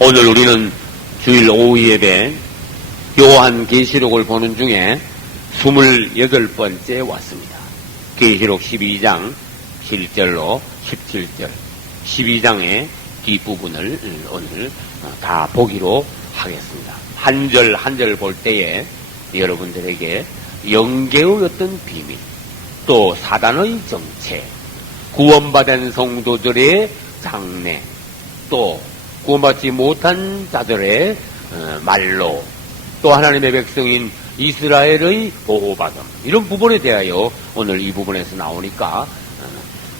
오늘 우리는 주일 오후 예배 요한계시록을 보는 중에 28번째 왔습니다. 계시록 12장 7절로 17절 12장의 뒷부분을 오늘 다 보기로 하겠습니다. 한 절 한 절 볼 때에 여러분들에게 영계의 어떤 비밀, 또 사단의 정체, 구원받은 성도들의 장래, 또 구원받지 못한 자들의 말로, 또 하나님의 백성인 이스라엘의 보호받음, 이런 부분에 대하여 오늘 이 부분에서 나오니까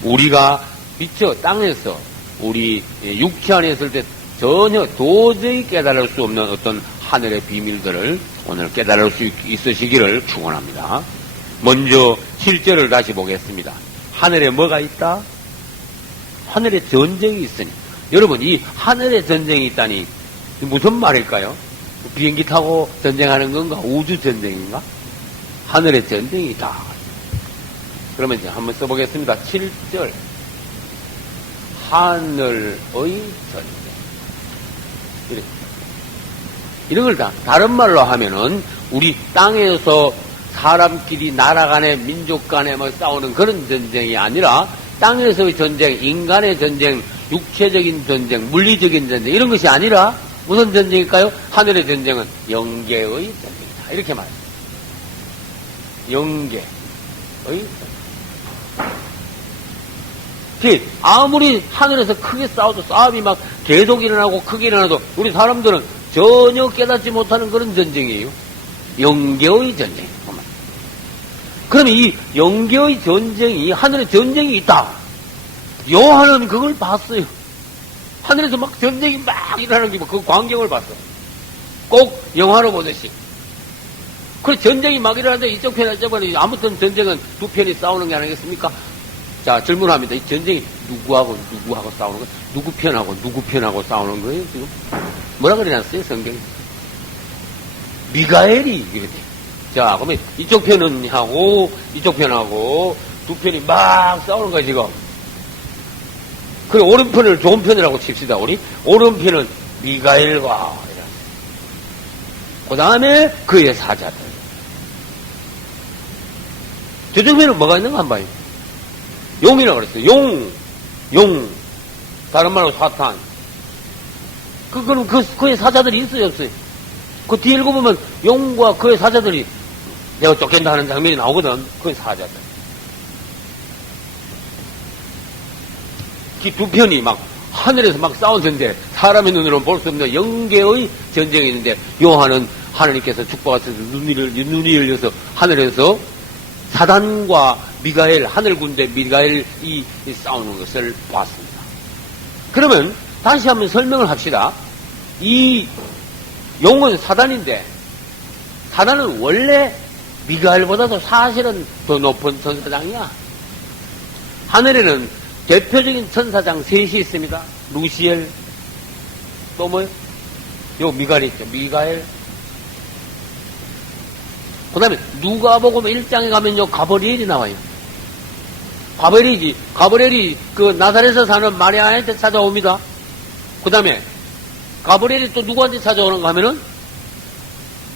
우리가 미처 땅에서 우리 육체 안에 있을 때 전혀 도저히 깨달을 수 없는 어떤 하늘의 비밀들을 오늘 깨달을 수 있으시기를 축원합니다. 먼저 7절을 다시 보겠습니다. 하늘에 뭐가 있다? 하늘에 전쟁이 있으니. 여러분, 이 하늘에 전쟁이 있다니 무슨 말일까요? 비행기 타고 전쟁하는 건가? 우주 전쟁인가? 하늘에 전쟁이 있다. 그러면 이제 한번 써보겠습니다. 7절. 하늘의 전쟁. 이런 걸 다 다른 말로 하면은 우리 땅에서 사람끼리 나라 간에 민족 간에 뭐 싸우는 그런 전쟁이 아니라 땅에서의 전쟁, 인간의 전쟁, 육체적인 전쟁, 물리적인 전쟁, 이런 것이 아니라 무슨 전쟁일까요? 하늘의 전쟁은 영계의 전쟁이다. 이렇게 말합니다. 영계의 전쟁. 아무리 하늘에서 크게 싸워도 싸움이 막 계속 일어나고 크게 일어나도 우리 사람들은 전혀 깨닫지 못하는 그런 전쟁이에요. 영계의 전쟁. 그러면 이 영계의 전쟁이, 하늘에 전쟁이 있다. 요한은 그걸 봤어요. 하늘에서 막 전쟁이 막 일어나는 게 그 광경을 봤어. 꼭 영화로 보듯이. 그래, 전쟁이 막 일어나는데 이쪽 편이 저번에 아무튼 전쟁은 두 편이 싸우는 게 아니겠습니까? 자, 질문합니다. 이 전쟁이 누구하고 싸우는 거예요? 누구 편하고 싸우는 거예요, 지금? 뭐라 그래놨어요, 성경에? 미가엘이, 이렇게. 자, 그러면 이쪽 편은 하고, 이쪽 편하고, 두 편이 막 싸우는 거야, 지금. 그래, 오른편을 좋은 편이라고 칩시다, 우리. 오른편은 미가엘과, 그 다음에 그의 사자들. 저쪽 편은 뭐가 있는가 한번 봐요. 용이라고 그랬어요. 용. 다른 말로 사탄. 그럼 그의 사자들이 있어요, 없어요? 그 뒤에 읽어보면 용과 그의 사자들이 내가 쫓긴다 하는 장면이 나오거든. 그의 사자들. 그 두 편이 막 하늘에서 막 싸우는데 사람의 눈으로는 볼 수 없는 영계의 전쟁이 있는데 요한은 하나님께서 축복하셔서 눈이 열려서 하늘에서 사단과 미가엘, 하늘 군대 미가엘이 싸우는 것을 보았습니다. 그러면 다시 한번 설명을 합시다. 이 용은 사단인데 사단은 원래 미가엘보다도 사실은 더 높은 천사장이야. 하늘에는 대표적인 천사장 셋이 있습니다. 루시엘, 또 뭐요? 요 미가엘 있죠. 미가엘. 그 다음에 누가복음 1장에 가면요 가브리엘이 나와요. 가브리엘이 그 나사렛에서 사는 마리아한테 찾아옵니다. 그 다음에 가브리엘이 또 누구한테 찾아오는가 하면은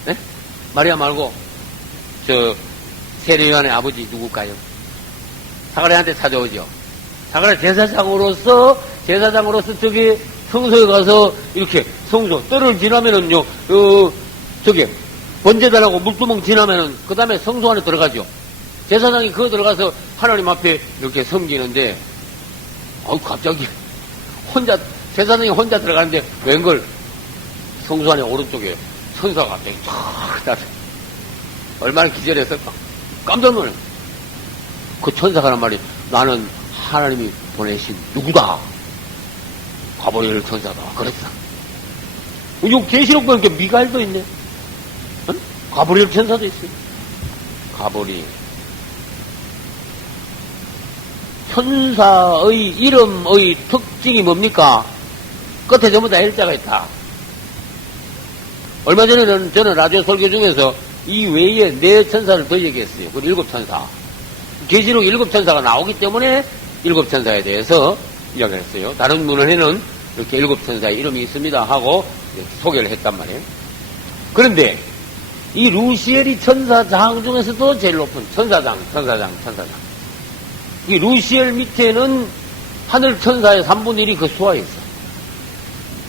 네? 마리아 말고 저 세례요한의 아버지 누굴까요? 사가랴한테 찾아오죠. 사가랴 제사장으로서 저기 성소에 가서 이렇게 성소 뜰을 지나면은요 저기 번제단하고 물두멍 지나면은 그 다음에 성소 안에 들어가죠. 제사장이 그거 들어가서 하나님 앞에 이렇게 섬기는데 갑자기 제사장이 혼자 들어가는데 웬걸 성소 안에 오른쪽에 천사가 갑자기 쫙 나서 얼마나 기절했을까? 깜짝 놀래. 그 천사가 란 말이 나는 하나님이 보내신 누구다. 가브리엘 천사다. 그랬어. 이 계시록 보니까 미가엘도 있네. 응? 가브리엘 천사도 있어요. 가브리엘. 천사의 이름의 특징이 뭡니까? 끝에 전부 다 L자가 있다. 얼마 전에는 저는 라디오 설교 중에서 이 외에 4천사를 더 얘기했어요. 그 7천사. 계시록 7천사가 나오기 때문에 7천사에 대해서 이야기를 했어요. 다른 문헌에는 이렇게 7천사의 이름이 있습니다 하고 소개를 했단 말이에요. 그런데 이 루시엘이 천사장 중에서도 제일 높은 천사장. 이 루시엘 밑에는 하늘 천사의 3분의 1이 그 수하에 있어.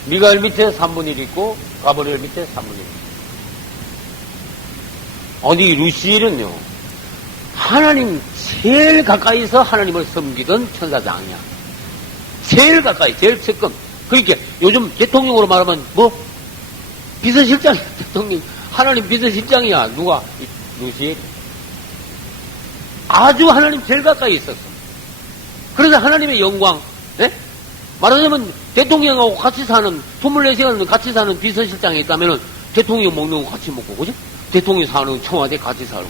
미가엘 밑에 3분의 1 있고 가브리엘 밑에 3분의 1. 어디 루시엘은요, 하나님 제일 가까이서 하나님을 섬기던 천사장이야. 제일 가까이, 제일 측근. 그러니까 요즘 대통령으로 말하면 뭐? 비서실장이야, 대통령. 하나님 비서실장이야. 누가? 루시엘. 아주 하나님 제일 가까이 있었어. 그래서 하나님의 영광, 예? 말하자면 대통령하고 같이 사는, 24시간 같이 사는 비서실장이 있다면 대통령 먹는 거 같이 먹고, 그죠? 대통령 사는 청와대 같이 살고.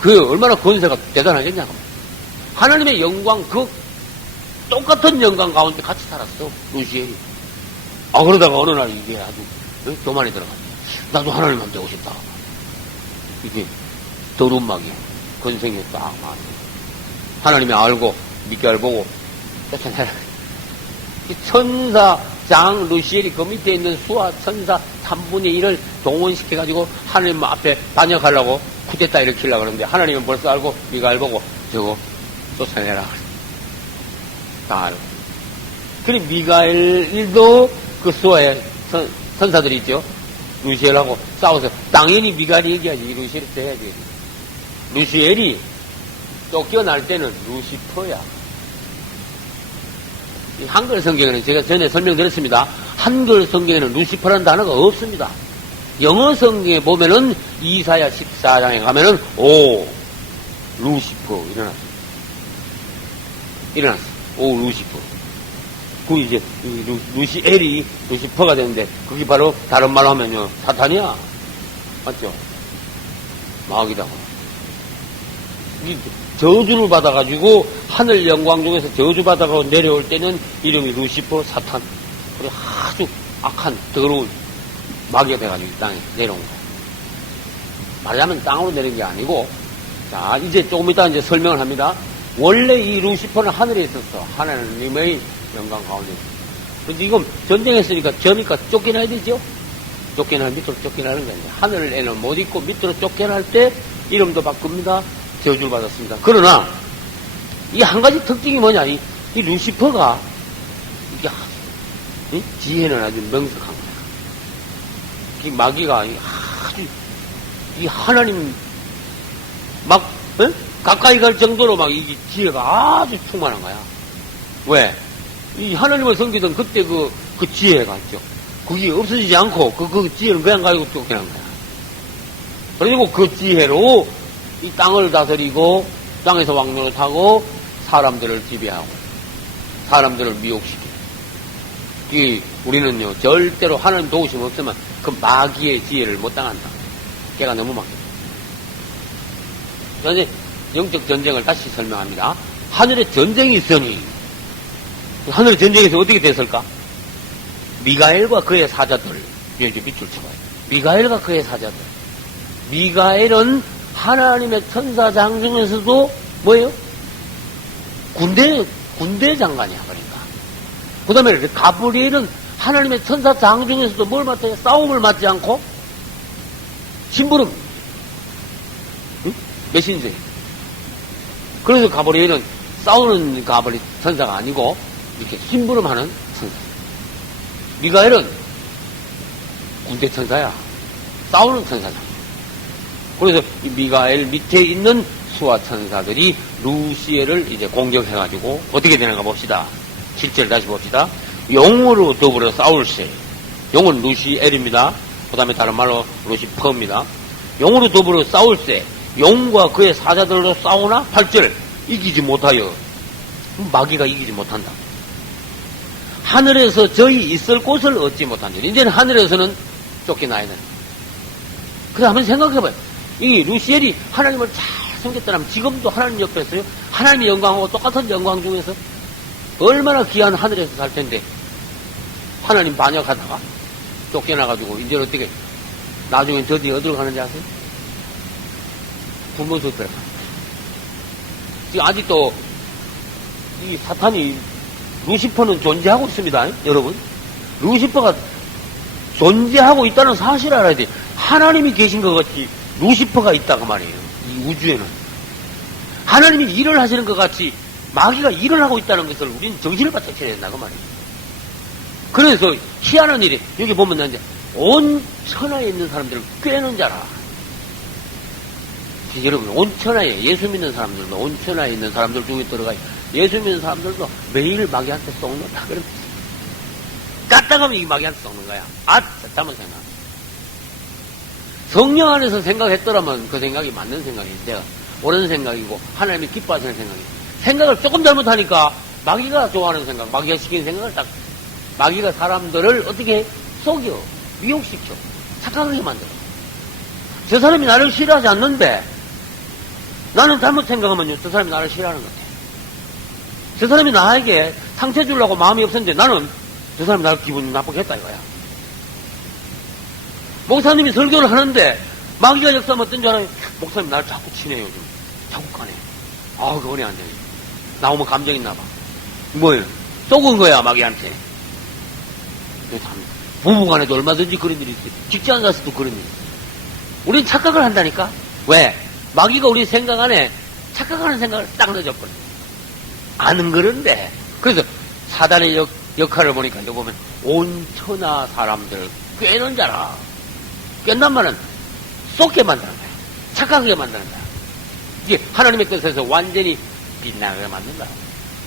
그 얼마나 권세가 대단하겠냐고. 하나님의 영광, 그 똑같은 영광 가운데 같이 살았어, 루시엘이. 아, 그러다가 어느 날 이게 아주 교만이 들어가. 나도 하나님만 되고 싶다. 이게 더러운 막이야. 건생이 딱 막. 하나님이 알고, 미가엘 보고, 쫓아내라. 이 천사장 루시엘이 그 밑에 있는 수하 천사 3분의 1을 동원시켜가지고 하나님 앞에 반역하려고 쿠데타 일으키려고 그러는데 하나님은 벌써 알고 미가엘 보고 저거 쫓아내라. 다 알고. 그래 미가엘도 그 수하의 천사들이 있죠. 루시엘하고 싸워서 당연히 미가엘이 얘기하지. 루시엘이 돼야지. 루시엘이 쫓겨날 때는 루시퍼야. 한글 성경에는 제가 전에 설명드렸습니다. 한글 성경에는 루시퍼라는 단어가 없습니다. 영어 성경에 보면은 이사야 14장에 가면은 오 루시퍼 일어났어. 오 루시퍼. 그 이제 루시엘이 루시퍼가 되는데 그게 바로 다른 말로 하면요 사탄이야. 맞죠? 마귀다. 이 저주를 받아가지고 하늘 영광 중에서 저주받아가고 내려올 때는 이름이 루시퍼 사탄. 그리고 아주 악한 더러운 마귀가 돼가지고 이 땅에 내려온 거야. 말하자면 땅으로 내린 게 아니고, 자 이제 조금 이따 이제 설명을 합니다. 원래 이 루시퍼는 하늘에 있었어. 하나님의 영광 가운데. 그런데 이건 전쟁했으니까 저니까 쫓겨나야 되죠. 쫓겨나면 밑으로 쫓겨나는 게 아니라 하늘에는 못 있고 밑으로 쫓겨날 때 이름도 바꿉니다. 저주를 받았습니다. 그러나 이 한 가지 특징이 뭐냐? 이 루시퍼가 이게 지혜는 아주 명석한 거야. 이 마귀가 아주 이 하나님 막 가까이 갈 정도로 막 이 지혜가 아주 충만한 거야. 왜? 이 하나님을 섬기던 그때 그 지혜가 있죠. 그게 없어지지 않고 그 지혜는 그냥 가지고 쫓겨난 거야. 그리고 그 지혜로 이 땅을 다스리고 땅에서 왕노릇하고 사람들을 지배하고 사람들을 미혹시키고. 우리는요 절대로 하나님 도우심 없으면 그 마귀의 지혜를 못 당한다. 걔가 너무 막혀. 이제 영적 전쟁을 다시 설명합니다. 하늘에 전쟁이 있으니 하늘의 전쟁에서 어떻게 됐을까? 미가엘과 그의 사자들. 이제 밑줄 쳐봐요. 미가엘과 그의 사자들. 미가엘은 하나님의 천사장 중에서도 뭐예요? 군대 장관이야, 그러니까. 그 다음에 가브리엘은 하나님의 천사장 중에서도 뭘 맡아요? 싸움을 맡지 않고 심부름. 응? 메신저. 그래서 가브리엘은 싸우는 가브리 천사가 아니고 이렇게 심부름하는 천사. 미가엘은 군대 천사야. 싸우는 천사잖아. 그래서 이 미가엘 밑에 있는 수하 천사들이 루시엘을 이제 공격해가지고 어떻게 되는가 봅시다. 7절 다시 봅시다. 용으로 더불어 싸울세. 용은 루시엘입니다. 그 다음에 다른 말로 루시퍼입니다. 용으로 더불어 싸울세. 용과 그의 사자들로 싸우나? 8절. 이기지 못하여. 마귀가 이기지 못한다. 하늘에서 저희 있을 곳을 얻지 못한다. 이제는 하늘에서는 쫓겨나야 된다. 그래 한번 생각해봐요. 이 루시엘이 하나님을 잘 섬겼더라면 지금도 하나님 옆에 있어요. 하나님의 영광하고 똑같은 영광 중에서 얼마나 귀한 하늘에서 살 텐데 하나님 반역하다가 쫓겨나가지고 이제 어떻게 나중에 저들이 어디로 가는지 아세요? 굶어 죽더라. 지금 아직도 이 사탄이 루시퍼는 존재하고 있습니다. 여러분. 루시퍼가 존재하고 있다는 사실을 알아야 돼. 하나님이 계신 것 같이 루시퍼가 있다고 말이에요. 이 우주에는. 하나님이 일을 하시는 것 같이 마귀가 일을 하고 있다는 것을 우리는 정신을 바짝 차려야 된다고 말이에요. 그래서 희한한 일이, 여기 보면 이제 온 천하에 있는 사람들을 꿰는 자라. 여러분, 온 천하에 예수 믿는 사람들도, 온 천하에 있는 사람들 중에 들어가요. 예수 믿는 사람들도 매일 마귀한테 썩는다. 그럼 까딱하면 이 마귀한테 썩는 거야. 아, 잘못 생각. 성령 안에서 생각했더라면 그 생각이 맞는 생각인데, 옳은 생각이고, 하나님이 기뻐하시는 생각이고, 생각을 조금 잘못하니까, 마귀가 좋아하는 생각, 마귀가 시키는 생각을 딱, 마귀가 사람들을 어떻게 속여, 미혹시켜, 착각하게 만들어. 저 사람이 나를 싫어하지 않는데, 나는 잘못 생각하면요, 저 사람이 나를 싫어하는 것 같아. 저 사람이 나에게 상처 주려고 마음이 없었는데, 나는 저 사람이 나를 기분 나쁘게 했다 이거야. 목사님이 설교를 하는데, 마귀가 역사하면 어떤 줄 알아요? 목사님 나를 자꾸 치네요, 요즘. 자꾸 까네. 아우, 그거네, 안 되네. 나오면 감정 있나 봐. 뭐예요? 쏘은 거야, 마귀한테. 부부간에도 얼마든지 그런 일이 있어요. 직장 가서도 그런 일이 있어요. 우린 착각을 한다니까? 왜? 마귀가 우리 생각 안에 착각하는 생각을 딱 넣어줘버려. 아는 그런데. 그래서 사단의 역할을 보니까, 이거 보면, 온 천하 사람들 꿰는 자라. 꿰는 말은 쏟게 만드는 거야. 착각하게 만드는 거야. 이게 하나님의 뜻에서 완전히 빛나게 만든다.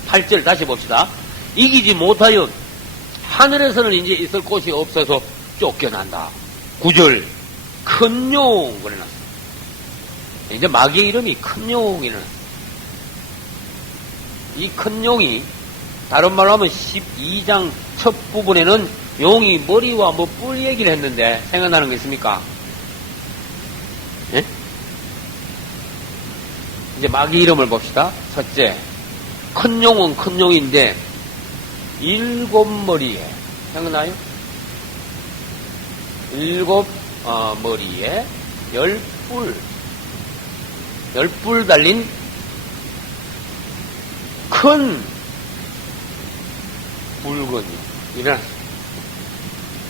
8절 다시 봅시다. 이기지 못하여 하늘에서는 이제 있을 곳이 없어서 쫓겨난다. 9절 큰 용 그래놨어. 이제 마귀의 이름이 큰 용이라는. 이 큰 용이 다른 말로 하면 12장 첫 부분에는 용이 머리와 뭐 뿔 얘기를 했는데 생각나는 거 있습니까? 예? 이제 마귀 이름을 봅시다. 첫째, 큰 용은 큰 용인데 7머리에 생각나요? 7머리에 10뿔 달린 큰 붉은 일어났어요.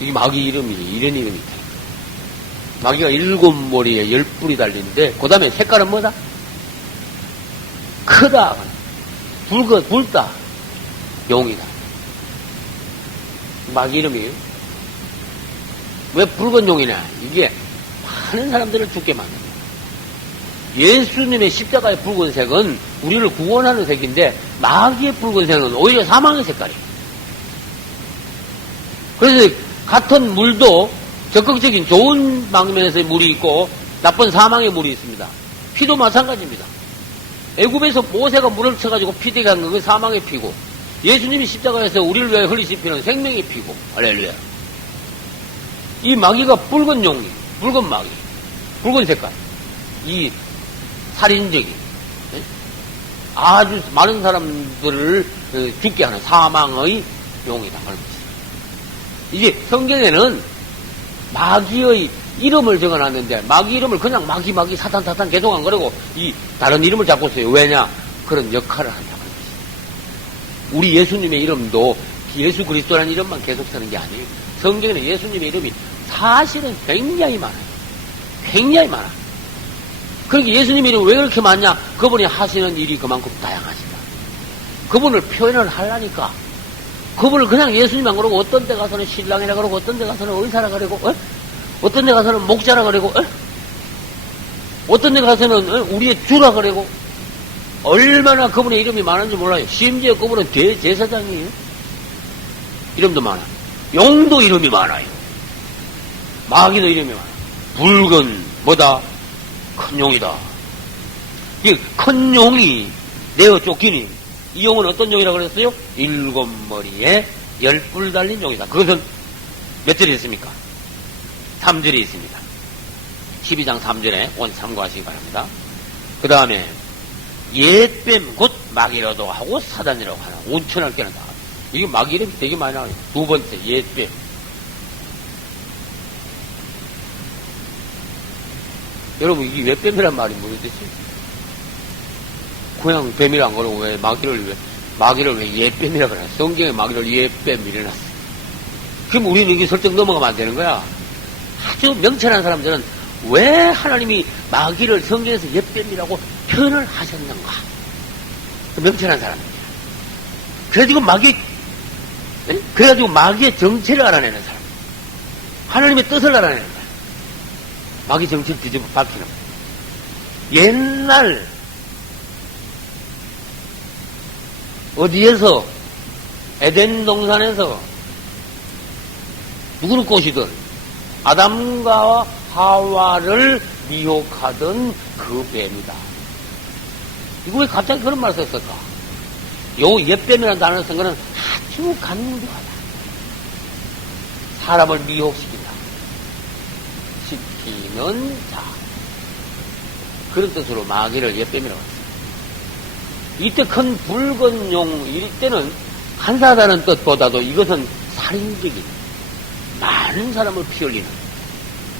이 마귀 이름이 이런 이름이 있다. 마귀가 7머리에 10뿔이 달리는데 그 다음에 색깔은 뭐다? 크다, 붉다, 용이다. 마귀 이름이에요. 왜 붉은 용이냐? 이게 많은 사람들을 죽게 만듭니다. 예수님의 십자가의 붉은색은 우리를 구원하는 색인데 마귀의 붉은색은 오히려 사망의 색깔이에요. 그래서 같은 물도 적극적인 좋은 방면에서의 물이 있고 나쁜 사망의 물이 있습니다. 피도 마찬가지입니다. 애굽에서 모세가 물을 쳐가지고 피되게 한 건 사망의 피고, 예수님이 십자가에서 우리를 위해 흘리신 피는 생명의 피고, 할렐루야. 이 마귀가 붉은 용이, 붉은 마귀, 붉은 색깔, 이 살인적인, 아주 많은 사람들을 죽게 하는 사망의 용이다. 이제 성경에는 마귀의 이름을 적어놨는데 마귀 이름을 그냥 마귀 사탄 계속 안 그러고 이 다른 이름을 잡고 있어요. 왜냐? 그런 역할을 한다고. 우리 예수님의 이름도 예수 그리스도라는 이름만 계속 쓰는 게 아니에요. 성경에는 예수님의 이름이 사실은 굉장히 많아요. 굉장히 많아. 그러니까 예수님의 이름이 왜 그렇게 많냐? 그분이 하시는 일이 그만큼 다양하시다. 그분을 표현을 하려니까 그분을 그냥 예수님 안 그러고 어떤 데 가서는 신랑이라 그러고 어떤 데 가서는 의사라 그러고 어떤 데 가서는 목자라 그러고 어떤 데 가서는 우리의 주라 그러고 얼마나 그분의 이름이 많은지 몰라요. 심지어 그분은 대제사장이에요. 이름도 많아. 용도 이름이 많아요. 마귀도 이름이 많아. 붉은 뭐다? 큰 용이다. 이 큰 용이 내어 쫓기니 이 용은 어떤 용이라고 그랬어요? 7머리에 10뿔 달린 용이다. 그것은 몇 절에 있습니까? 3절에 있습니다. 12장 3절에 온 참고하시기 바랍니다. 그 다음에 옛뱀 곧 마귀라도 하고 사단이라고 하나 온천할 깨는다. 이게 마귀 이름이 되게 많이 나와요. 두 번째 옛뱀. 여러분 이게 왜 뱀이란 말이 뭐였지? 그냥 뱀이라 안 그러고 왜 마귀를 왜 마귀를 왜 예뱀이라 그래? 성경에 마귀를 예뱀 이래놨어. 그럼 우리는 이게 설정 넘어가면 안 되는 거야. 아주 명철한 사람들은 왜 하나님이 마귀를 성경에서 예뱀이라고 표현을 하셨는가? 명철한 사람입니다. 그래가지고 마귀의 정체를 알아내는 사람. 하나님의 뜻을 알아내는 거야. 마귀 정체를 뒤집어 밝히는 거야. 옛날 어디에서 에덴 동산에서 누구를 꼬시든 아담과 하와를 미혹하던 그 뱀이다. 이거 왜 갑자기 그런 말을 썼을까? 요 옛뱀이라는 단어를 쓴 거는 아주 간교하다. 사람을 미혹시킨다. 시키는 자. 그런 뜻으로 마귀를 옛뱀이라고 했어요. 이때 큰 붉은 용, 이때는 간사하다는 뜻보다도 이것은 살인적인, 많은 사람을 피 흘리는,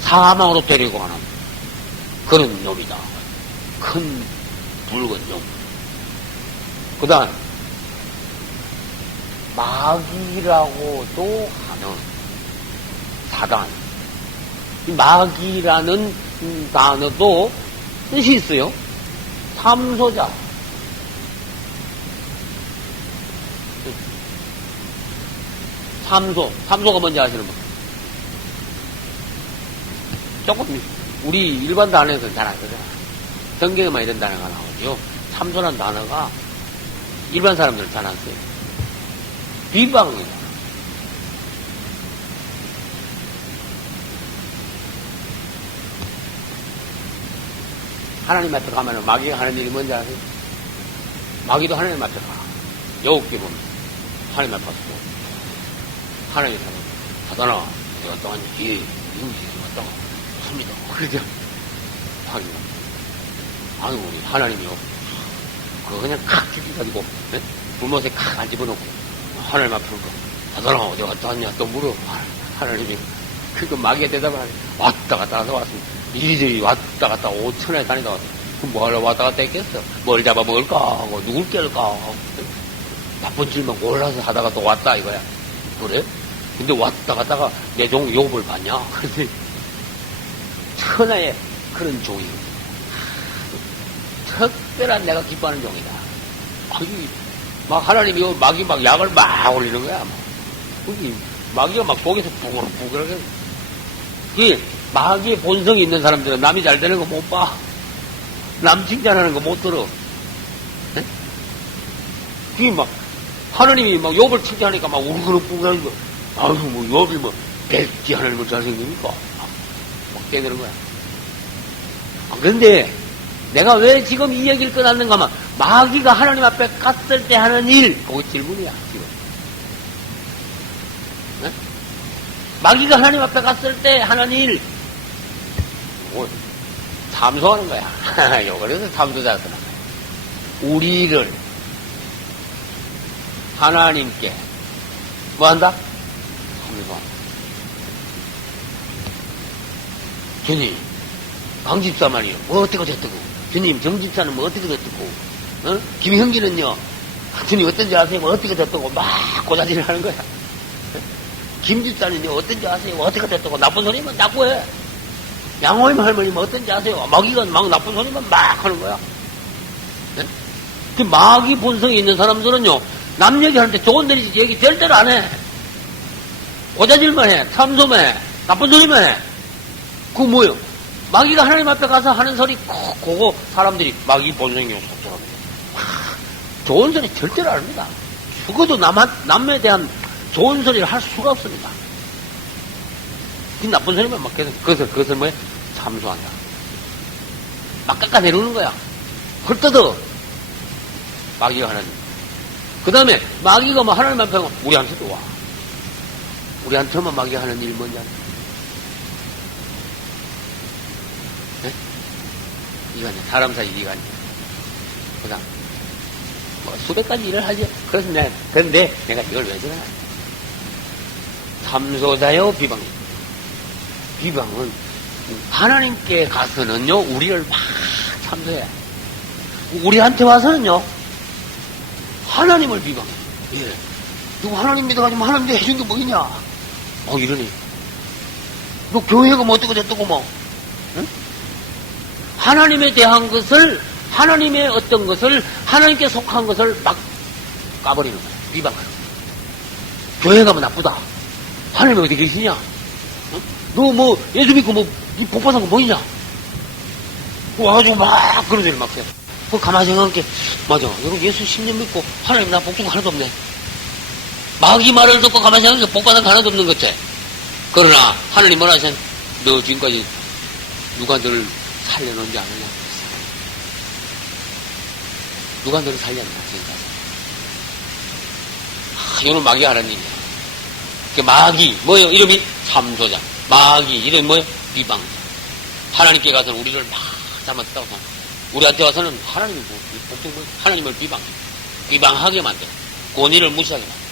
사망으로 데리고 가는 그런 놈이다. 큰 붉은 용. 그 다음, 마귀라고도 하는 사단. 이 마귀라는 단어도 뜻이 있어요. 탐소자. 삼소가 뭔지 아시는 분? 조금, 우리 일반 단어에서는 잘 안 쓰잖아. 성경에만 이런 단어가 나오죠. 참소란 단어가 일반 사람들은 잘 안 써요. 비방이다. 하나님 앞에 가면은 마귀가 하는 일이 뭔지 아세요? 마귀도 하나님 앞에 가. 여우께 보면 하나님 앞에 가서 하나님 사람, 사단아, 내가 또한 뒤에 임시를 왔다가 삽니다. 그러죠? 하기가. 아유, 우리 하나님이요. 그거 그냥 칵 죽여가지고, 네? 불못에 칵 안 집어넣고, 하나님 앞에 거. 사단아, 어디 갔다 왔냐? 또 물어. 하나님이. 그거 마귀가 대답을 하네. 왔다 갔다 와서 왔습니다. 이리저리 왔다 갔다 5천에 다니다 왔어. 그럼 뭐하러 왔다 갔다 했겠어? 뭘 잡아먹을까 하고, 누굴 깰까 하고. 나쁜 질문 골라서 하다가 또 왔다 이거야. 그래? 근데 왔다 갔다가 내 종 욥을 봤냐? 그래서 천하의 그런 종이 특별한 내가 기뻐하는 종이다. 거기 막 하나님이 마귀 막 약을 막 올리는 거야. 거기 마귀가 막 속에서 부글부글하게. 이 마귀의 본성이 있는 사람들은 남이 잘 되는 거 못 봐. 남 칭찬하는 거 못 들어. 네? 그게 막 하나님이 막 욥을 칭찬하니까 막 우글우글하고. 아유, 뭐, 욥이 뭐, 백지 하나님을 잘생깁니까? 막 깨드는 거야. 그런데, 내가 왜 지금 이 얘기를 꺼놨는가 하면, 마귀가 하나님 앞에 갔을 때 하는 일, 그게 질문이야, 지금. 네? 마귀가 하나님 앞에 갔을 때 하는 일, 뭐, 참소하는 거야. 그래서 참소자가 나와요. 우리를, 하나님께, 뭐 한다? 주님, 강집사 말이요. 뭐 어떻게 됐다고? 주님, 정집사는 뭐 어떻게 됐다고? 어? 김형기는요, 주님 어떤지 아세요? 뭐 어떻게 됐다고? 막 고자질을 하는 거야. 김집사는요, 어떤지 아세요? 뭐 어떻게 됐다고? 나쁜 소리만 자꾸 해. 양호임 할머니는 어떤지 아세요? 마귀가 막 나쁜 소리만 막 하는 거야. 네? 그 마귀 본성이 있는 사람들은요, 남 얘기하는데 좋은 얘기 절대로 안 해. 고자질만 해. 참소만 해. 나쁜 소리만 해. 그거 뭐요? 마귀가 하나님 앞에 가서 하는 소리, 그거 사람들이 마귀 본성이요. 좋은 소리 절대로 안 합니다. 죽어도 남에 대한 좋은 소리를 할 수가 없습니다. 그 나쁜 소리만 막 계속, 그것을 뭐야? 참소한다. 막 깎아내리는 거야. 헐뜯어. 마귀가 하는. 그 다음에 마귀가 뭐 하나님 앞에 가면 우리한테도 와. 우리한테만 마귀가 하는 일이 뭔지 알아? 네? 이거 아니야. 사람 사이 일이 아니야. 그 다음, 뭐 수백 가지 일을 하지. 그런데 내가 이걸 왜 전하냐. 참소자요, 비방. 비방은 하나님께 가서는요, 우리를 막 참소해. 우리한테 와서는요, 하나님을 비방해. 예. 누구 하나님 믿어가지고 하나님한테 해준 게 뭐 있냐? 이러니. 너 교회가 뭐 어떻게 됐다고 뭐. 응? 하나님에 대한 것을, 하나님의 어떤 것을, 하나님께 속한 것을 막 까버리는 거야. 비방하는 거야. 교회 가면 나쁘다. 하나님이 어디 계시냐? 응? 너 뭐 예수 믿고 뭐 복 받은 거 뭐이냐? 와가지고 막 그런 소리 막 해. 그 가만히 생각해. 맞아. 여러분 예수 10년 믿고 하나님 나 복 준 거 하나도 없네. 마귀 말을 듣고 가만히 생각해. 복 받은 거 하나도 없는 것 같아. 그러나 하나님 뭐라 하신? 너 지금까지 누가 너를 살려놓은지 아느냐? 누가 너를 살렸나? 지금까지. 이거는 마귀가 하는 일이야. 그 마귀 뭐예요? 이름이 삼소자. 마귀 이름이 뭐예요? 비방. 하나님께 가서는 우리를 막 잘못했다고 우리한테 와서는 하나님이 뭐, 하나님을 비방하게 만들어. 권위를 무시하게 만들어.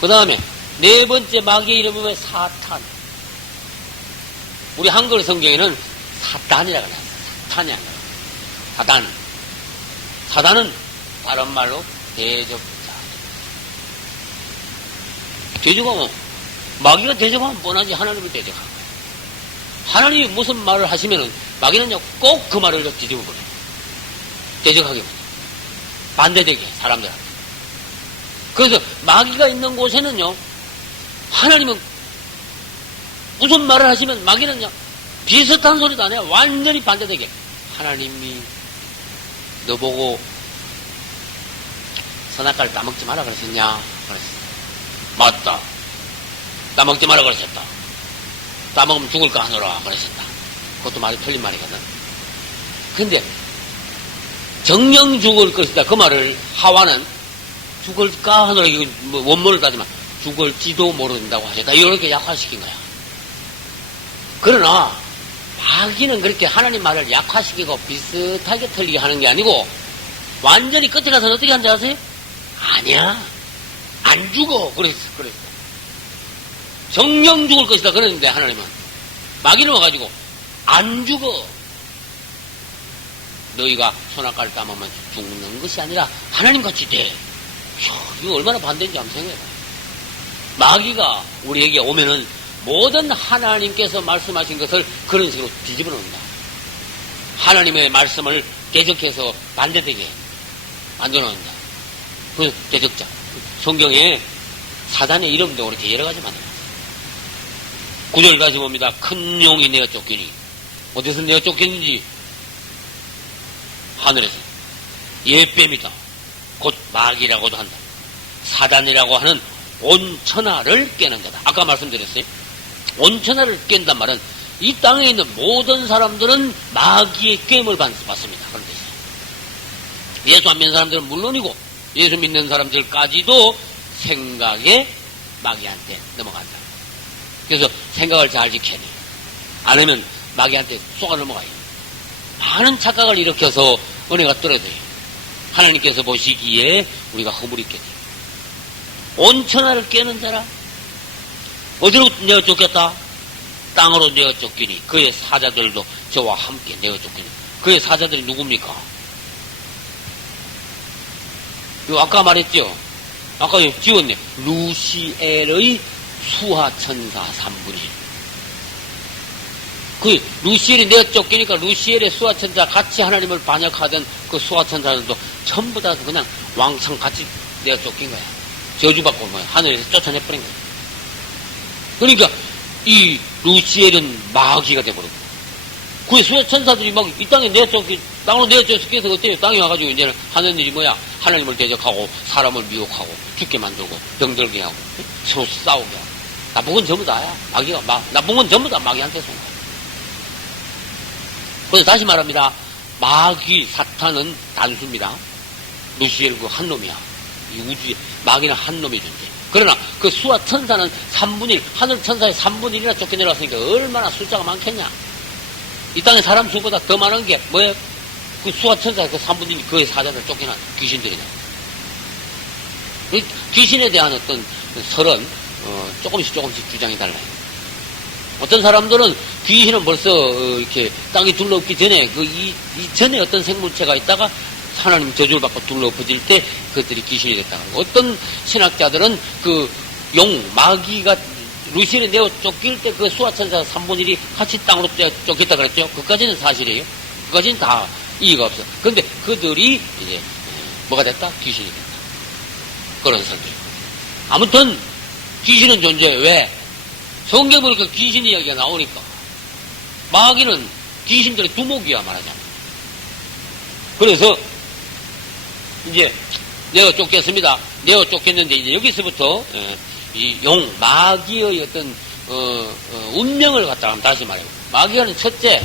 그 다음에 네 번째 마귀의 이름이 왜 사탄. 우리 한글 성경에는 사탄이라고 해요. 사탄이 아니라. 사단은 다른 말로 대적자. 대적하면, 마귀가 대적하면 뻔하지 하나님을 대적하는 거예요. 하나님이 무슨 말을 하시면은 마귀는요, 꼭 그 말을 뒤집어버려요. 대적하게 만들어요. 반대되게, 사람들한테. 그래서 마귀가 있는 곳에는요, 하나님은 무슨 말을 하시면 마귀는요, 비슷한 소리도 안 해요. 완전히 반대되게. 하나님이 너보고 선악과를 따먹지 마라 그러셨냐? 그랬어. 맞다. 따먹지 마라 그러셨다. 따먹으면 죽을까 하노라 그러셨다. 그것도 말이 틀린 말이거든. 근데 정령 죽을 것이다. 그 말을 하와는 죽을까 하노라, 이거 뭐 원문을 따지면 죽을지도 모른다고 하셨다. 이렇게 약화시킨 거야. 그러나 마귀는 그렇게 하나님 말을 약화시키고 비슷하게 틀리게 하는 게 아니고 완전히 끝에 가서 어떻게 하는지 아세요? 아니야. 안 죽어. 그랬어. 정령 죽을 것이다. 그랬는데 하나님은 마귀는 와가지고 안 죽어. 너희가 선악과를 따먹으면 죽는 것이 아니라 하나님같이 돼. 이거 얼마나 반대인지 한번 생각해봐. 마귀가 우리에게 오면은 모든 하나님께서 말씀하신 것을 그런 식으로 뒤집어 놓는다. 하나님의 말씀을 대적해서 반대되게 만들어 놓는다. 그 대적자. 성경에 사단의 이름도 그렇게 여러 가지 만들어놨어요. 9절 가서 봅니다. 큰 용이 내어 쫓기니. 어디서 내어 쫓겼는지 하늘에서. 예뱀이다. 곧 마귀라고도 한다. 사단이라고 하는 온천하를 깨는 거다. 아까 말씀드렸어요. 온천하를 깬단 말은 이 땅에 있는 모든 사람들은 마귀의 꿰임을 받습니다. 그런 뜻이에요. 예수 안 믿는 사람들은 물론이고 예수 믿는 사람들까지도 생각에 마귀한테 넘어간다. 그래서 생각을 잘 지켜야 돼요. 안 하면 마귀한테 쏘아 넘어가요. 많은 착각을 일으켜서 은혜가 떨어져요. 하나님께서 보시기에 우리가 허물있게 돼요. 온천하를 깨는 자라. 어디로 내어 쫓겼다? 땅으로 내어 쫓기니 그의 사자들도 저와 함께 내어 쫓기니. 그의 사자들이 누굽니까? 아까 말했죠? 아까 지웠네. 루시엘의 수하천사 3분의 1. 그 루시엘이 내어 쫓기니까 루시엘의 수하천사 같이 하나님을 반역하던 그 수하천사들도 전부 다 그냥 왕창 같이 내어 쫓긴 거야. 저주받고 온 거야. 하늘에서 쫓아내버린 거야. 그러니까 이 루시엘은 마귀가 돼버렸고 그 수하천사들이 막 이 땅에 내어 쫓기, 땅으로 내어 쫓기해서 어때요? 땅에 와가지고 이제는 하는 일이 뭐야? 하나님을 대적하고 사람을 미혹하고 죽게 만들고 병들게 하고 서로 싸우게 하고. 나쁜 건 전부 다야. 마귀가 나쁜 건 전부 다 마귀한테 쏜 거야. 그래서 다시 말합니다. 마귀 사탄은 단수입니다. 루시엘 그 한 놈이야. 이 우주에 마귀는 한 놈의 존재. 그러나 그 수하 천사는 3분의 1, 하늘 천사의 3분의 1이나 쫓겨내려왔으니까 얼마나 숫자가 많겠냐. 이 땅에 사람 수보다 더 많은 게 뭐예요? 그 수하 천사의 그 3분의 1이 그의 사자를 쫓겨난 귀신들이다. 귀신에 대한 어떤 설은 조금씩 주장이 달라요. 어떤 사람들은 귀신은 벌써 이렇게 땅이 둘러엎기 전에 그 이전에 어떤 생물체가 있다가 하나님 저주를 받고 둘러엎어질 때 그것들이 귀신이 됐다. 어떤 신학자들은 그 용, 마귀가 루시를 내어 쫓길 때 그 수화천사 3분의 1이 같이 땅으로 쫓겼다 그랬죠? 그까지는 사실이에요. 그까지는 다 이의가 없어. 그런데 그들이 이제 뭐가 됐다? 귀신이 됐다. 그런 설교. 아무튼 귀신은 존재해. 왜? 성경 보니까 귀신 이야기가 나오니까. 마귀는 귀신들의 두목이야 말하자면. 그래서 이제 내어 쫓겼습니다. 내어 쫓겼는데 이제 여기서부터 이 용, 마귀의 어떤 운명을 갖다가 한번 다시 말해요. 마귀는 첫째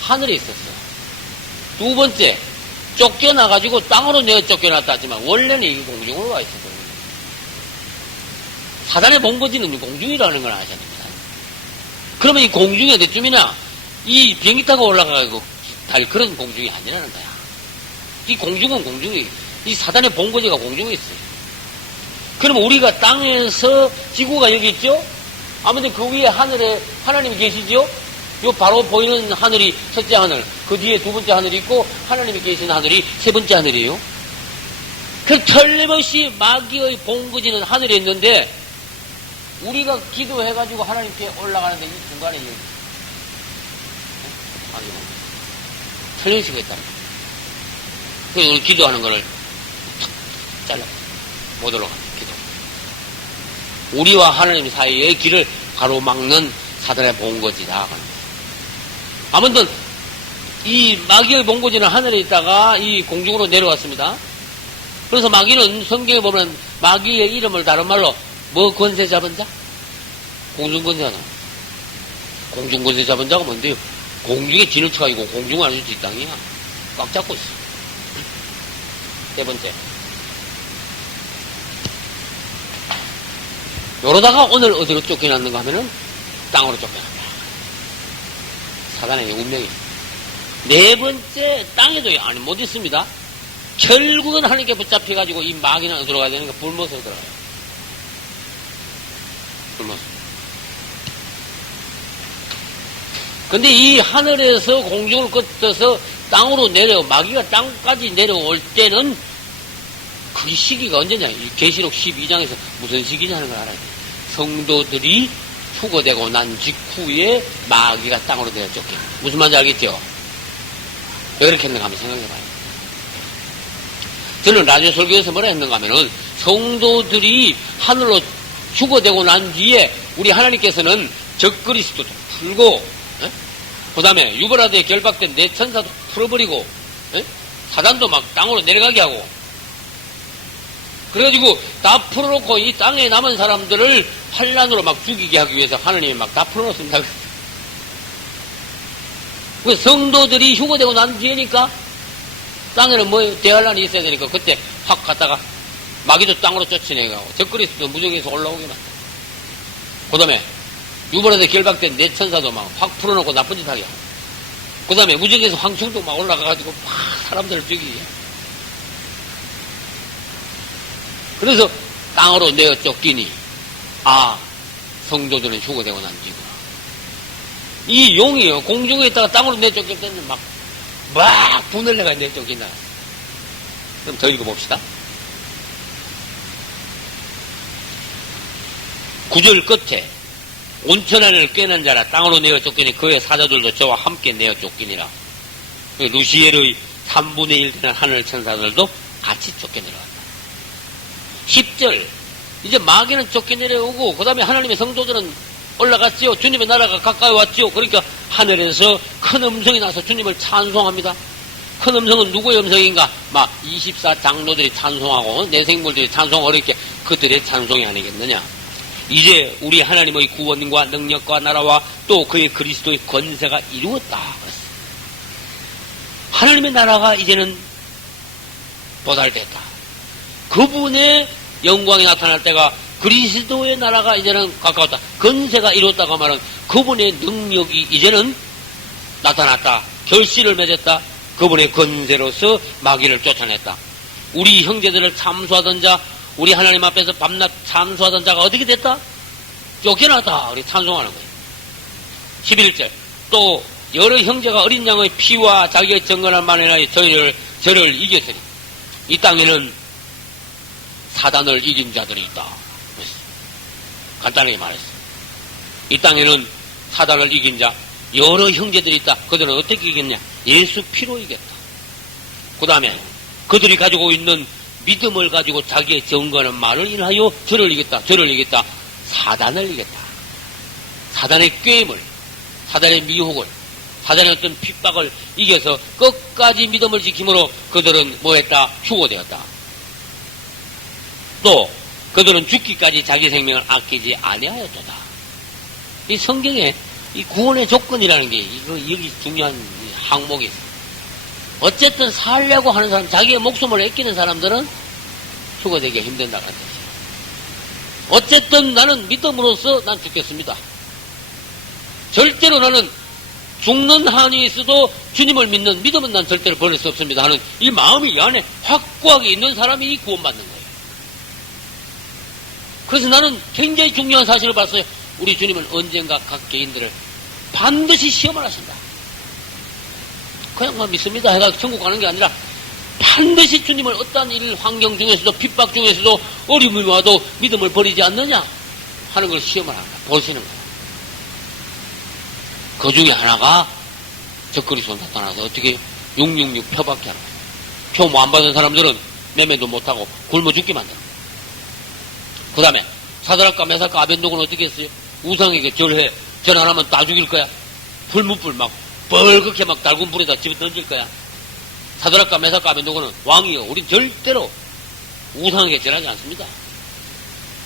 하늘에 있었어. 두 번째 쫓겨나가지고 땅으로 내어 쫓겨났다 하지만 원래는 이 공중으로 와 있었거든요. 사단의 본거지는 공중이라는 걸 아셔야 됩니다. 그러면 이 공중이 어디쯤이나 이 비행기 타고 올라가고 달 그런 공중이 아니라는 거야. 이 공중은 공중이, 이 사단의 본거지가 공중에 있어요. 그러면 우리가 땅에서 지구가 여기 있죠? 아무튼 그 위에 하늘에 하나님이 계시죠? 요 바로 보이는 하늘이 첫째 하늘, 그 뒤에 두 번째 하늘이 있고 하나님이 계시는 하늘이 세 번째 하늘이에요. 그 틀림없이 마귀의 본거지는 하늘에 있는데 우리가 기도해가지고 하나님께 올라가는데 이 중간에 여기 틀림없이 있다. 그래서 우리 기도하는 거를 탁 잘라 못 올라가. 우리와 하나님 사이의 길을 가로막는 사단의 본거지다. 아무튼 이 마귀의 본거지는 하늘에 있다가 이 공중으로 내려왔습니다. 그래서 마귀는 성경에 보면 마귀의 이름을 다른 말로 뭐 권세 잡은 자? 공중 권세잖아. 공중 권세 잡은 자가 뭔데요? 공중에 지는 차가 있고 공중 안에 이 땅이야. 꽉 잡고 있어. 세 번째. 요러다가 오늘 어디로 쫓겨났는가 하면은 땅으로 쫓겨났다. 사단의 운명이. 네 번째, 땅에도 아니 못 있습니다. 결국은 하나님께 붙잡혀가지고 이 마귀는 어디로 가야 되는가? 불못으로 들어가요. 불못. 근데 이 하늘에서 공중을 거쳐서 땅으로 마귀가 땅까지 내려올 때는 그 시기가 언제냐? 계시록 12장에서 무슨 시기냐는 걸 알아야 돼. 성도들이 휴거되고 난 직후에 마귀가 땅으로 내려 쫓겨. 무슨 말인지 알겠죠? 왜 그렇게 했는가 한번 생각해봐요. 저는 라디오 설교에서 뭐라 했는가 하면은 성도들이 하늘로 휴거되고 난 뒤에 우리 하나님께서는 적그리스도도 풀고 그 다음에 유브라데에 결박된 내 천사도 풀어버리고 사단도 막 땅으로 내려가게 하고 그래가지고 다 풀어놓고 이 땅에 남은 사람들을 환란으로 막 죽이게 하기 위해서 하나님이 막 다 풀어놓습니다. 그 성도들이 휴거되고 난 뒤에니까 땅에는 뭐 대환란이 있어야 되니까 그때 확 갔다가 마귀도 땅으로 쫓아내가고 적그리스도 무적에서 올라오게 만다. 그 다음에 유브라데 결박된 내 천사도 막 확 풀어놓고 나쁜 짓 하게 하고 그 다음에 무적에서 황충도 막 올라가가지고 막 사람들을 죽이게. 그래서 땅으로 내어 쫓기니 성도들은 휴거되고 난 뒤구나. 이 용이요 공중에 있다가 땅으로 내어 쫓길 때는 막 분을 내가 내어 쫓긴다. 그럼 더 읽어봅시다. 9절 끝에 온천 안을 꿰는 자라 땅으로 내어 쫓기니 그의 사자들도 저와 함께 내어 쫓기니라. 루시엘의 3분의 1 되는 하늘 천사들도 같이 쫓겨내려왔다. 10절 이제 마귀는 쫓겨내려오고 그 다음에 하나님의 성도들은 올라갔지요. 주님의 나라가 가까이 왔지요. 그러니까 하늘에서 큰 음성이 나서 주님을 찬송합니다. 큰 음성은 누구의 음성인가? 막 24장로들이 찬송하고 내생물들이 찬송하고 이렇게 그들의 찬송이 아니겠느냐. 이제 우리 하나님의 구원과 능력과 나라와 또 그의 그리스도의 권세가 이루었다. 그랬어요. 하나님의 나라가 이제는 도달됐다. 그분의 영광이 나타날 때가 그리스도의 나라가 이제는 가까웠다. 권세가 이루었다고 말은 그분의 능력이 이제는 나타났다. 결실을 맺었다. 그분의 권세로서 마귀를 쫓아냈다. 우리 형제들을 참수하던 자, 우리 하나님 앞에서 밤낮 참수하던 자가 어떻게 됐다? 쫓겨났다. 우리 찬송하는 거예요. 11절 또 여러 형제가 어린 양의 피와 자기의 정건한 만에 저를 이겼으니 이 땅에는 사단을 이긴 자들이 있다. 간단하게 말했어. 이 땅에는 사단을 이긴 자, 여러 형제들이 있다. 그들은 어떻게 이겼냐? 예수 피로 이겼다. 그 다음에 그들이 가지고 있는 믿음을 가지고 자기의 정거하는 말을 인하여 저를 이겼다. 저를 이겼다. 사단을 이겼다. 사단의 꾀임을, 사단의 미혹을, 사단의 어떤 핍박을 이겨서 끝까지 믿음을 지킴으로 그들은 뭐했다? 휴고되었다. 또 그들은 죽기까지 자기 생명을 아끼지 아니하였도다. 이 성경에 이 구원의 조건이라는 게 여기 중요한 항목이 있어요. 어쨌든 살려고 하는 사람, 자기의 목숨을 아끼는 사람들은 휴거되기가 힘든다는 뜻이에요. 어쨌든 나는 믿음으로써 난 죽겠습니다. 절대로 나는 죽는 한이 있어도 주님을 믿는 믿음은 난 절대로 버릴 수 없습니다 하는 이 마음이 이 안에 확고하게 있는 사람이 구원받는 거예요. 그래서 나는 굉장히 중요한 사실을 봤어요. 우리 주님은 언젠가 각 개인들을 반드시 시험을 하신다. 그냥만 믿습니다 해가 천국 가는 게 아니라 반드시 주님을 어떠한 일 환경 중에서도 핍박 중에서도 어려움이 와도 믿음을 버리지 않느냐 하는 걸 시험을 한다. 보시는 거예요. 그 중에 하나가 적그리스도 나타나서 어떻게 666 표밖에 안 해요. 표 뭐 안 받은 사람들은 매매도 못하고 굶어 죽게 만들어요. 그 다음에 사드락과 메삭과 아벤노고는 어떻게 했어요? 우상에게 절해. 절 안 하면 다 죽일 거야. 불무불 막 벌겋게 막 달군 불에다 집어 던질 거야. 사드락과 메삭과 아벤노고는 왕이요. 우린 절대로 우상에게 절하지 않습니다.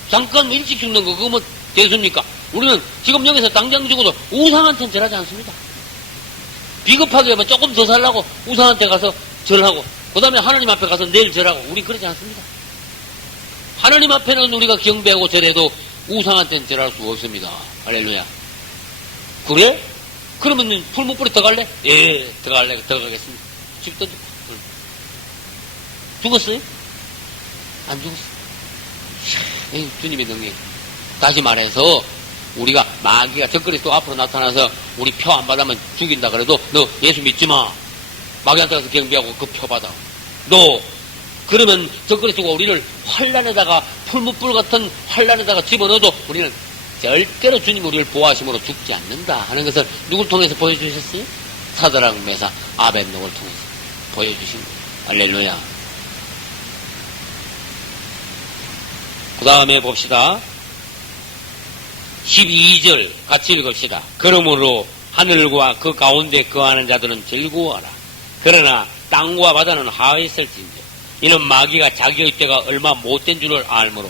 잠깐 일찍 죽는 거 그거 뭐 대수입니까? 우리는 지금 여기서 당장 죽어도 우상한테는 절하지 않습니다. 비겁하게 하면 조금 더 살라고 우상한테 가서 절하고 그 다음에 하나님 앞에 가서 내일 절하고 우린 그러지 않습니다. 하나님 앞에는 우리가 경배하고 절해도 우상한테는 절할 수 없습니다. 할렐루야. 그래? 그러면 풀무불에 들어갈래? 예, 들어가겠습니다. 집 던져. 죽었어요? 안 죽었어. 주님의 능력. 다시 말해서 우리가 마귀가 적그리스도 앞으로 나타나서 우리 표 안 받으면 죽인다 그래도 너 예수 믿지 마. 마귀한테 가서 경배하고 그 표 받아. 너 그러면 적그리스도가 우리를 환란에다가 풀무불 같은 환란에다가 집어넣어도 우리는 절대로 주님 우리를 보호하심으로 죽지 않는다 하는 것을 누굴 통해서 보여주셨어요? 사드락 메삭 아벤노고를 통해서 보여주신 거예요. 할렐루야. 그 다음에 봅시다. 12절 같이 읽읍시다. 그러므로 하늘과 그 가운데 거하는 자들은 즐거워하라. 그러나 땅과 바다는 하했을진저 이는 마귀가 자기의 때가 얼마 못된 줄을 알므로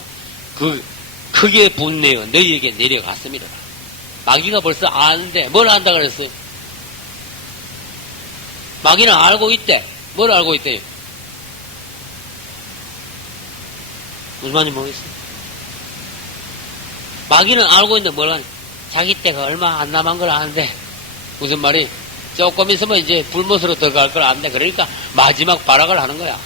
그 크게 분내어 너희에게 내려갔습니다. 마귀가 벌써 아는데 뭘 안다 그랬어요? 마귀는 알고 있대. 뭘 알고 있대요? 무슨 말인지 모르겠어요. 마귀는 알고 있는데 뭘 하냐? 자기 때가 얼마 안 남은 걸 아는데 무슨 말이? 조금 있으면 이제 불못으로 들어갈 걸 아는데 그러니까 마지막 발악을 하는 거야.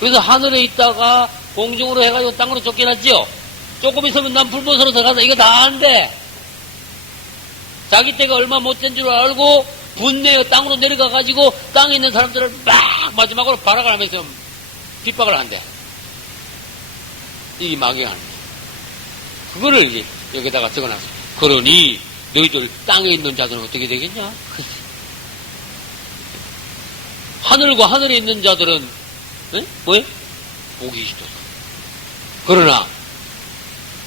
그래서 하늘에 있다가 공중으로 해가지고 땅으로 쫓겨났지요. 조금 있으면 난 불못으로 들어가서 이거 다 아는데 자기 때가 얼마 못된 줄 알고 분내어 땅으로 내려가가지고 땅에 있는 사람들을 막 마지막으로 발악을 하면서 핍박을 한대. 이게 마귀가 하는 거야. 그거를 이제 여기다가 적어놨어. 그러니 너희들 땅에 있는 자들은 어떻게 되겠냐? 하늘과 하늘에 있는 자들은 뭐예요? 복이 있어서. 그러나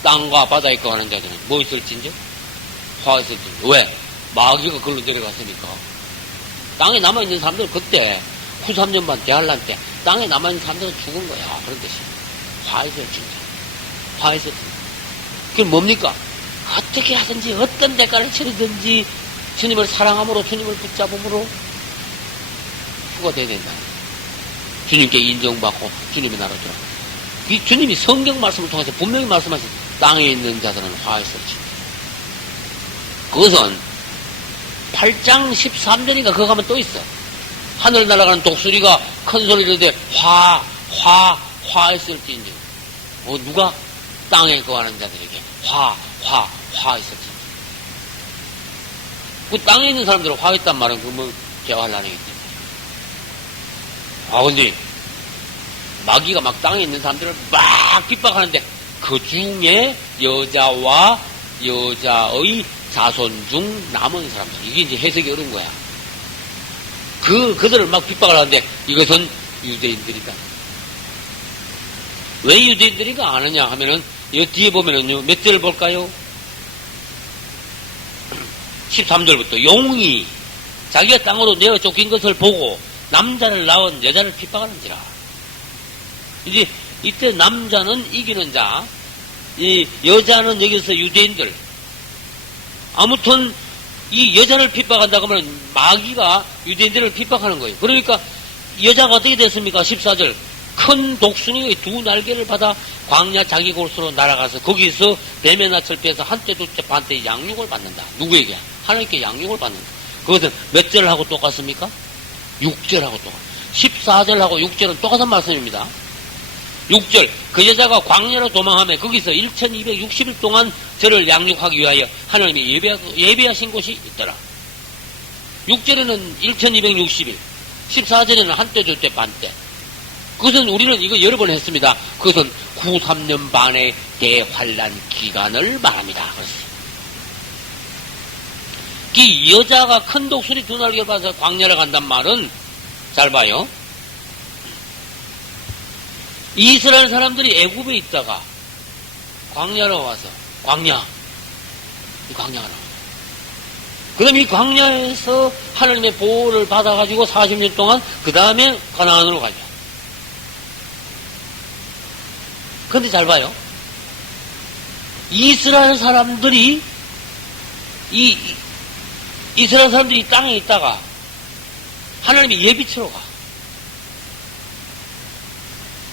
땅과 바다에 거하는 자들은 뭐 있을진지? 화 있을진지. 왜? 마귀가 그걸로 내려갔으니까. 땅에 남아있는 사람들은 그때 후3년반 대한란 때 땅에 남아있는 사람들은 죽은 거야. 그런 뜻이야. 화 있을진지. 화 있을진지. 그게 뭡니까? 어떻게 하든지 어떤 대가를 치르든지 주님을 사랑함으로 주님을 붙잡음으로 후가 돼야 된다. 주님께 인정받고 주님의 나라로 들어가. 이 주님이 성경 말씀을 통해서 분명히 말씀하신 땅에 있는 자들은 화했을지. 그것은 8장 13절인가 그거 가면 또 있어. 하늘 날아가는 독수리가 큰 소리를 내 화했을지인지. 누가 땅에 거하는 자들에게 화했을지. 그 땅에 있는 사람들은 화했단 말은 그러면 개활란이기 때문에. 근데 마귀가 막 땅에 있는 사람들을 막 핍박하는데 그 중에 여자와 여자의 자손 중 남은 사람들, 이게 이제 해석이 어려운 거야. 그들을 막 핍박을 하는데 이것은 유대인들이다. 왜 유대인들이가 아느냐 하면은 이 뒤에 보면은요, 몇 절을 볼까요? 13절부터 용이 자기가 땅으로 내어 쫓긴 것을 보고 남자를 낳은 여자를 핍박하는지라. 이제 이때 남자는 이기는 자, 이 여자는 여기서 유대인들. 아무튼 이 여자를 핍박한다고 하면 마귀가 유대인들을 핍박하는 거예요. 그러니까 여자가 어떻게 됐습니까? 14절. 큰 독수리의 두 날개를 받아 광야 자기 곳으로 날아가서 거기서 뱀의 낯을 빼서 한때 두때 반때 양육을 받는다. 누구에게? 하나님께 양육을 받는다. 그것은 몇 절하고 똑같습니까? 6절하고 똑같습니다. 14절하고 6절은 똑같은 말씀입니다. 6절, 그 여자가 광야로 도망하며 거기서 1260일 동안 저를 양육하기 위하여 하나님이 예비하신 곳이 있더라. 6절에는 1260일, 14절에는 한때 두때 반때. 그것은 우리는 이거 여러 번 했습니다. 그것은 93년 반의 대환란 기간을 말합니다. 그렇습니다. 이 여자가 큰 독수리 두 날개를 받아서 광야를 간단 말은, 잘 봐요. 이스라엘 사람들이 애굽에 있다가 광야로 와서, 광야가 나와요. 그 다음에 이 광야에서 하나님의 보호를 받아가지고 40년 동안 그 다음에 가나안으로 가죠. 그런데 잘 봐요. 이스라엘 사람들이 이스라엘 사람들이 이 땅에 있다가 하나님이 예비처로 가.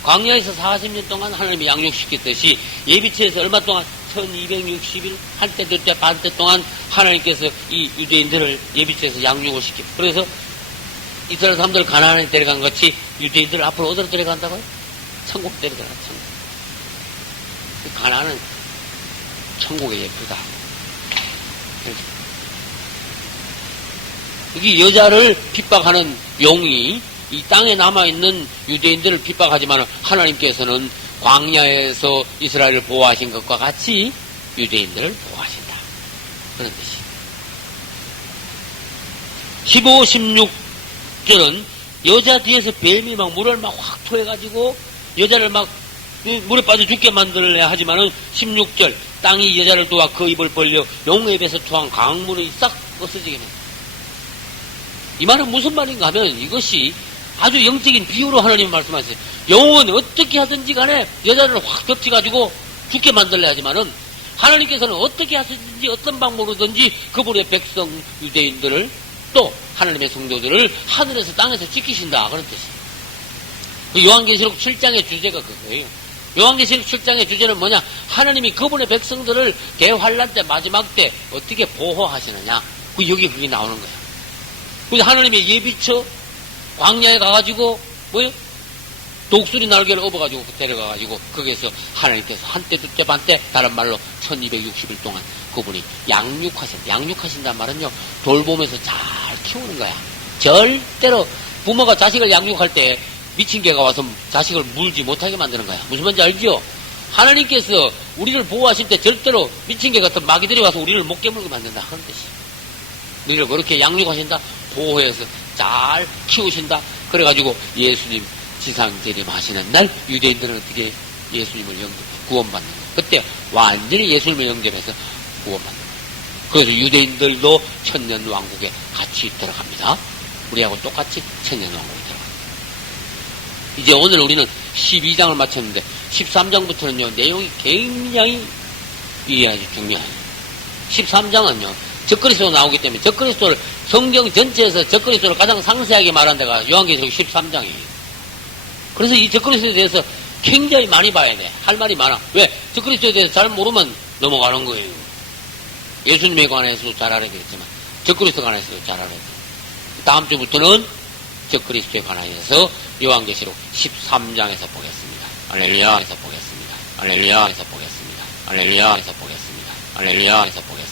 광야에서 40년 동안 하나님이 양육시켰듯이 예비처에서 얼마 동안 1260일 한때 두때 반때 동안 하나님께서 이 유대인들을 예비처에서 양육을 시킵니다. 그래서 이스라엘 사람들을 가나안에 데려간 것이 유대인들을 앞으로 어디로 데려간다고요? 천국 데려가라. 천국. 가나안은 천국에 예쁘다. 여기 여자를 핍박하는 용이 이 땅에 남아있는 유대인들을 핍박하지만 하나님께서는 광야에서 이스라엘을 보호하신 것과 같이 유대인들을 보호하신다. 그런 뜻이. 15, 16절은 여자 뒤에서 뱀이 막 물을 막 확 토해가지고 여자를 막 물에 빠져 죽게 만들어야 하지만은 16절 땅이 여자를 도와 그 입을 벌려 용의 입에서 토한 강물이 싹 없어지게 합니다. 이 말은 무슨 말인가 하면 이것이 아주 영적인 비유로 하나님 말씀하세요. 영은 어떻게 하든지 간에 여자를 확 덮치가지고 죽게 만들어야 하지만은 하나님께서는 어떻게 하시든지 어떤 방법으로든지 그분의 백성 유대인들을 또 하나님의 성도들을 하늘에서 땅에서 지키신다. 그런 뜻이에요. 요한계시록 7장의 주제가 그거예요. 요한계시록 7장의 주제는 뭐냐? 하나님이 그분의 백성들을 대환란 때 마지막 때 어떻게 보호하시느냐. 여기 그게 나오는 거야. 그래서 하나님의 예비처 광야에 가가지고 뭐요? 독수리 날개를 업어가지고 데려가가지고 거기에서 하나님께서 한때 두때 반때 다른 말로 1260일 동안 그분이 양육하신단 말은요, 돌보면서 잘 키우는 거야. 절대로 부모가 자식을 양육할 때 미친 개가 와서 자식을 물지 못하게 만드는 거야. 무슨 말인지 알죠? 하나님께서 우리를 보호하실 때 절대로 미친 개 같은 마귀들이 와서 우리를 못 깨물게 만든다. 그런 뜻이야. 우리를 그렇게 양육하신다. 보호해서 잘 키우신다. 그래가지고 예수님 지상 재림하시는 날 유대인들은 어떻게 예수님을 구원받는 거예요. 그때 완전히 예수님을 영접해서 구원받는 거예요. 그래서 유대인들도 천년왕국에 같이 들어갑니다. 우리하고 똑같이 천년왕국에 들어갑니다. 이제 오늘 우리는 12장을 마쳤는데 13장부터는요 내용이 굉장히 이해하기 중요해요. 13장은요 적그리스도 나오기 때문에 적그리스도를 성경 전체에서 적그리스도를 가장 상세하게 말한 데가 요한계시록 13장이에요. 그래서 이 적그리스도에 대해서 굉장히 많이 봐야 돼. 할 말이 많아. 왜? 적그리스도에 대해서 잘 모르면 넘어가는 거예요. 예수님에 관해서도 잘 알아야 되겠지만 적그리스도에 관해서도 잘 알아야 돼. 다음 주부터는 적그리스도에 관해서 요한계시록 13장에서 보겠습니다. 알렐루야에서 보겠습니다. 알렐루야에서 보겠습니다. 알렐루야에서 보겠습니다. 알렐루야에서 보겠습니다.